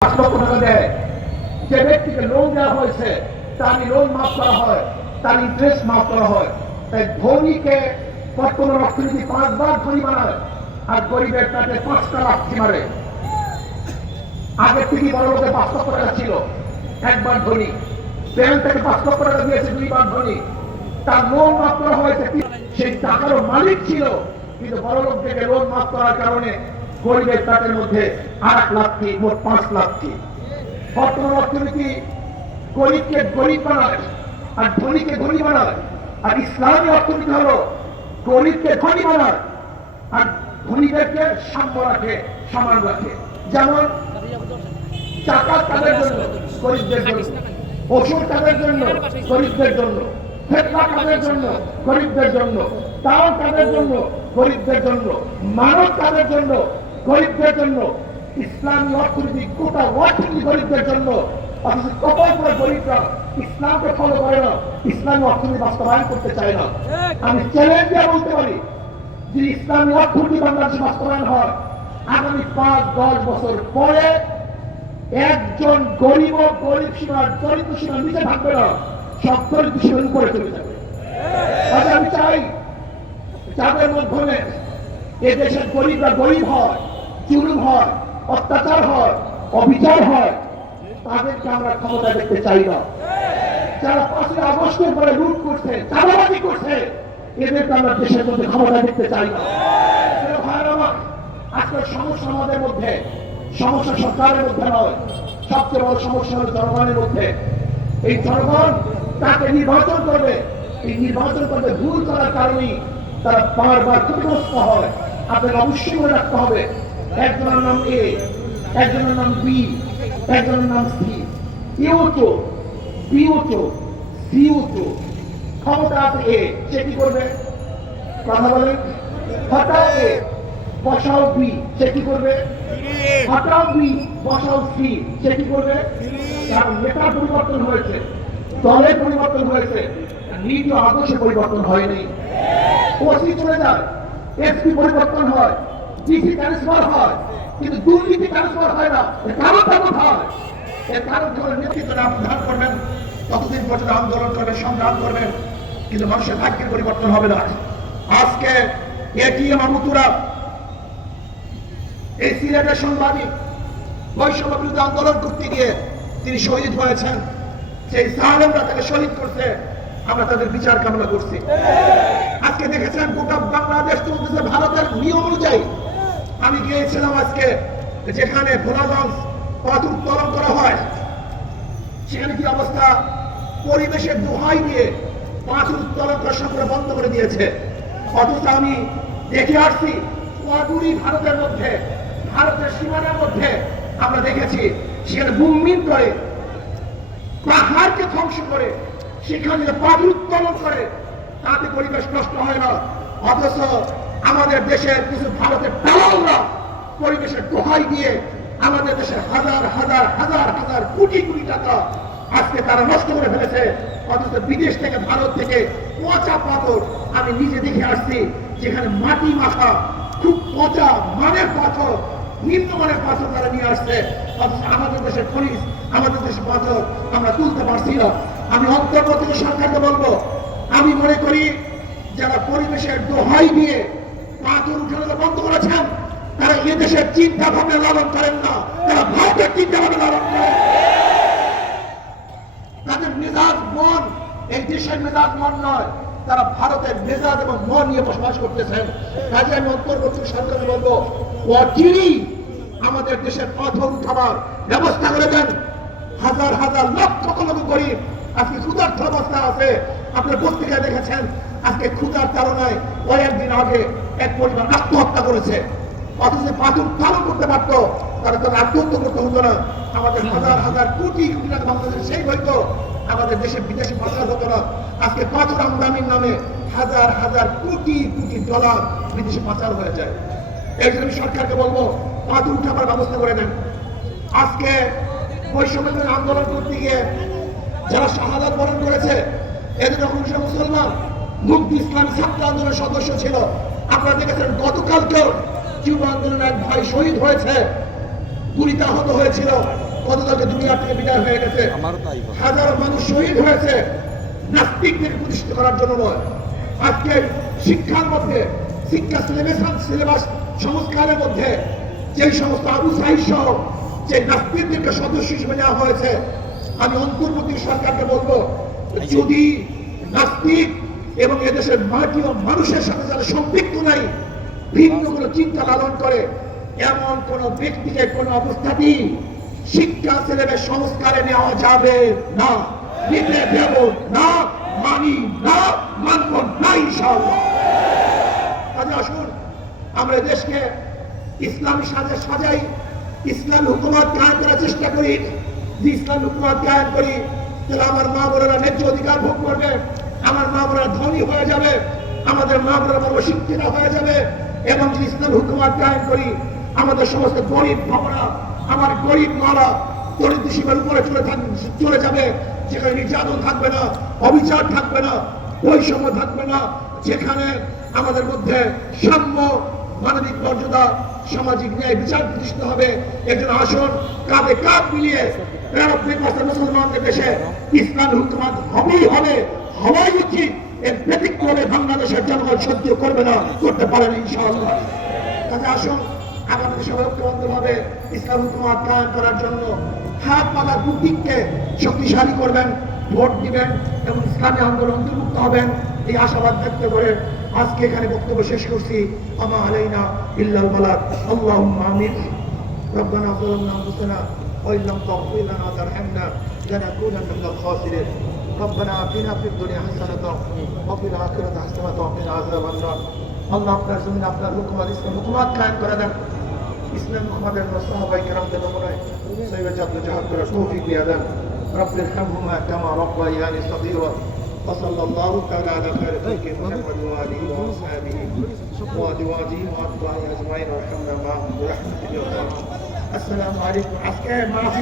5 লক্ষ টাকা দেয়, যে ব্যক্তিকে লোন দেওয়া হয়েছে তার লোন মাফ করা হয়, তার ইন্টারেস্ট মাফ করা হয়। তাই ধনীকে বর্তমান অর্থনীতি 5 বার ধনী বানায়, আর গরিবের তাকে 5টা লাথি মারে। আগের থেকে বড় লোকের 5 লক্ষ টাকা ছিল, একবার ধনী। ব্যাংক থেকে 5 লক্ষ টাকা দিয়েছে, 2 বার ধনী। তার লোন মাফ করা হয়েছে, সেই টাকারও মালিক ছিল, কিন্তু বড় লোক থেকে লোন মাফ করার কারণে গরিবের তাদের মধ্যে 8 লাথি, মোট 5 লাথি। বর্তমান অর্থনীতি গরিবকে গরিব বানায় আর ধনীকে ধনী বানায়, আর ইসলামী অর্থনীতি হলো গরিবকে ধনী বানায় আর ধনীদেরকে সাম্য রাখে, সমান রাখে। যেমন জাকাত তাদের জন্য, গরিবদের জন্য; ওষুধ তাদের জন্য, গরিবদের জন্য; ফেতরা তাদের জন্য, গরিবদের জন্য; তাও তাদের জন্য, গরিবদের জন্য; মানব তাদের জন্য, গরিবদের জন্য। ইসলামী অর্থনীতি গোটা অর্থনীতি গরিবদের জন্য। অথচ কপাল করে গরিবরা ইসলামকে ফলো করে না, ইসলামী অর্থনীতি বাস্তবায়ন করতে চায় না। আমি চ্যালেঞ্জ দিয়ে বলতে পারি, যে ইসলামী অর্থনীতি বাংলাদেশে বাস্তবায়ন হয়, আগামী 5-10 বছর পরে একজন গরিব ও গরিব সীমার, দরিদ্র সীমার নিচে থাকবে না, সব দরিদ্র সীমার উপরে চলে যাবে। আমি চাই যাদের মাধ্যমে এদেশের গরিবরা গরিব হয়, জুলুম হয়, অত্যাচার হয়, অবিচার হয়, তাদেরকে আমরা ক্ষমতা দেখতে চাই না। যারা 5ই আগস্টের পরে লুট করছে, চাঁদাবাজি করছে, এদেরকে আমরা দেশের মধ্যে ক্ষমতা দেখতে চাই না। আজকের সমস্যা আমাদের মধ্যে, সমস্যা সরকারের মধ্যে নয়, সবচেয়ে বড় সমস্যা হল জনগণের মধ্যে। এই জনগণ তাকে নির্বাচন করবে, এই নির্বাচন করবে ভুল করার কারণেই তারা বারবার ক্ষতিগ্রস্ত হয়। আপনাকে অবশ্যই মনে রাখতে হবে, একজনের নাম এ, একজনের নাম বি, একজনের নাম সি। এও তো, বিও তো, সিও তো। ক্ষমতা আছে এ, সে কি করবে? কথা বলেন। হঠাৎ এ, বসাও বি, সে কি করবে? হঠাৎ বি, বসাও সি, সে কি করবে? কারণ নেতার পরিবর্তন হয়েছে, দলের পরিবর্তন হয়েছে, নীতি আদর্শে পরিবর্তন হয়নি। ওসি চলে যায়, এসপি পরিবর্তন হয়, ডিসি ট্রান্সফার হয়, কিন্তু দুর্নীতি ট্রান্সফার হয় না। এর কারণটা কোথায়? এর কারণ যখন নেতৃত্ব ধারণ করবেন, ততদিন পর্যন্ত আন্দোলন করবেন, সংগ্রাম করবেন, কিন্তু মানুষের ভাগ্যের পরিবর্তন হবে না। আজকে এটিএম আমুতুরা, এই সিলেটের সাংবাদিক, বৈষম্য বিরুদ্ধে আন্দোলন করতে গিয়ে তিনি শহীদ হয়েছেন। সেই জালেমরা তাকে শহীদ করছে, আমরা তাদের বিচার কামনা করছি। আজকে দেখেছেন গোটা বাংলাদেশ চলতেছে ভারতের নিয়ম অনুযায়ী। আমি গিয়েছিলাম আজকে, যেখানে ভোলাগঞ্জ পাথর উত্তোলন করা হয়, সেখানে কি অবস্থা? পরিবেশের দোহাই দিয়ে পাথর উত্তোলন করা সম্পূর্ণ বন্ধ করে দিয়েছে। অথচ আমি দেখে আসছি অদূরই ভারতের মধ্যে, ভারতের সীমানার মধ্যে আমরা দেখেছি সেখানে বুমমিন করে, পাহাড়কে ধ্বংস করে, সেখানে পাথর উত্তোলন করে, তাতে পরিবেশ নষ্ট হয় না। অথচ আমাদের দেশের কিছু ভারতের দালালরা পরিবেশের দোহাই দিয়ে আমাদের দেশের হাজার হাজার হাজার হাজার কোটি কোটি টাকা আজকে তারা নষ্ট করে ফেলেছে। অথচ বিদেশ থেকে, ভারত থেকে পচা পাথর আমি নিজে দেখে আসছি, যেখানে মাটি মাখা খুব পচা মানের পাথর, নিম্নমানের পাথর তারা নিয়ে আসছে। অথচ আমাদের দেশের খনিজ, আমাদের দেশের পাথর আমরা তুলতে পারছি না। আমি অন্তর্বর্তী সরকারকে বলবো, আমি মনে করি যারা পরিবেশের দোহাই দিয়ে পাথর উঠানো বন্ধ করেছেন, তারা এদেশের চিন্তা ভাবনা লালন করেন না, তারা ভারতের চিন্তা ভাবনা লালন করেন। তাদের মেজাজ মন এই দেশের মেজাজ মন নয়, তারা ভারতের মেজাজ এবং মন নিয়ে বসবাস করতেছেন। কাজে আমি অন্তর্বর্তী সরকারকে বলবো, অচিরেই আমাদের দেশের পাথর উঠাবার ব্যবস্থা করে দেন। হাজার হাজার লক্ষ লক্ষ গরিব আজকে ক্ষুধার্ত অবস্থা আছে। আপনার পত্রিকায় দেখেছেন, আজকে ক্ষুধার তাড়নায় কয়েকদিন আগে এক পরিবার আত্মহত্যা করেছে। অথচ পাথর উত্তোলন করতে পারতো, তারা তো আত্মহত্যা করতে হতো না। আমাদের হাজার হাজার কোটি কোটি টাকা বাংলাদেশ সেই হইতো, আমাদের দেশে বিদেশি পাচার হতো না। আজকে পাথর আমদানির নামে হাজার হাজার কোটি কোটি ডলার বিদেশে পাচার হয়ে যায়। এই জন্য সরকারকে বলবো, পাথর উঠাবার ব্যবস্থা করে দেন। আজকে বৈষম্য আন্দোলন করতে গিয়ে যারা শাহাদাত বরণ করেছে, এদের অংশ মুসলমান, মুক্তি ইসলামী ছাত্র আন্দোলনের সদস্য ছিল। আপনারা দেখেছেন গতকালকেও যুব আন্দোলনের এক ভাই শহীদ হয়েছে, গুলিতে আহত হয়েছিল। কতজনকে দুনিয়া থেকে বিদায় হয়ে গেছে, হাজারো মানুষ শহীদ হয়েছে নাস্তিকদের প্রতিষ্ঠিত করার জন্য নয়। আজকে শিক্ষার মধ্যে শিক্ষা সিলেবাস সংস্কারের মধ্যে যে সমস্ত আবু সাহিদ সহ যে নাস্তিকদেরকে সদস্য হিসেবে নেওয়া হয়েছে, আমি অন্তর্বর্তী সরকারকে বলবো, যদি নাস্তিক এবং এদেশের মাটি ও মানুষের সাথে যারা সম্পৃক্ত নাই, ভিন্ন কোনো চিন্তা লালন করে এমন কোন ব্যক্তিকে কোন অবস্থাতেই শিক্ষা সিলেবাস সংস্কারে নেওয়া যাবে না, নিতে দেব না, মানি না, মানব না ইনশাআল্লাহ। কাজে আসুন আমরা দেশকে ইসলামী সাজাই, ইসলামী হুকুমত কায়েম করার চেষ্টা করি। যে ইসলামী হুকুমত কায়েম করি, তাহলে আমার মা বোনেরা ন্যায্য অধিকার ভোগ করবে, আমার মা বোনেরা ধনী হয়ে যাবে, আমাদের মা বোনেরা বড় শিক্ষিত হয়ে যাবে। এবং যদি ইসলামী হুকুমত কায়েম করি, আমাদের সমস্ত গরিব ভাবনা, আমার গরিব মারা দরিদ্র সীমার উপরে চলে যাবে, যেখানে নির্যাতন থাকবে না, অবিচার থাকবে না, বৈষম্য থাকবে না, যেখানে আমাদের মধ্যে সাম্য, মানবিক মর্যাদা, সামাজিক ন্যায় বিচার প্রতিষ্ঠিত হবে। একজন আসন কাঁধে কাঁধ মিলিয়ে মুসলমানদের দেশে ইসলামী হুকুমত হবেই হবে, হওয়াই উচিত। এর ব্যতিক্রমে বাংলাদেশের জনগণ সহ্য করবে না, করতে পারে না ইনশাআল্লাহ। কাজে আসুন আমাদের সবাই ঐক্যবদ্ধভাবে ইসলাম হুকুমত কায়েম করার জন্য হাত পাতা দুদিককে শক্তিশালী করবেন, ভোট দিবেন এবং ইসলামী আন্দোলন অন্তর্ভুক্ত হবেন, এই আশাবাদ ব্যক্ত করে আজকে এখানে বক্তব্য শেষ করছি। আমা আলাইনা ইল্লাল বালাগ। আল্লাহুম্মা আমিন। রব্বানা যালামনা আনফুসানা ওয়া ইন লাম তাগফির লানা ওয়া তারহামনা লানাকুনান্না মিনাল খাসিরিন। রব্বানা আতিনা ফিদ দুনিয়া হাসানাতাও ওয়া ফিল আখিরাতি হাসানাতাও ওয়া কিনা আযাবান নার। আল্লাহ আপনার জমিন আপনার হুকুমত ইসলাম হুকুমত কায়েম করে দেন। ইসলাম হুকুমতের সাহাবায়ে কেরামদের নমুনায় সহিহ জাদু জাহাদ করার তৌফিক দিয়ে দেন। رب ارحمهما كما ربياني صغيرا وصلى الله تعالى على خير خلق محمد واله واصحابه وازواجه واتباعه اجمعين وارحمنا معهم برحمتك يا ارحم الراحمين. السلام عليكم. عسكر ما في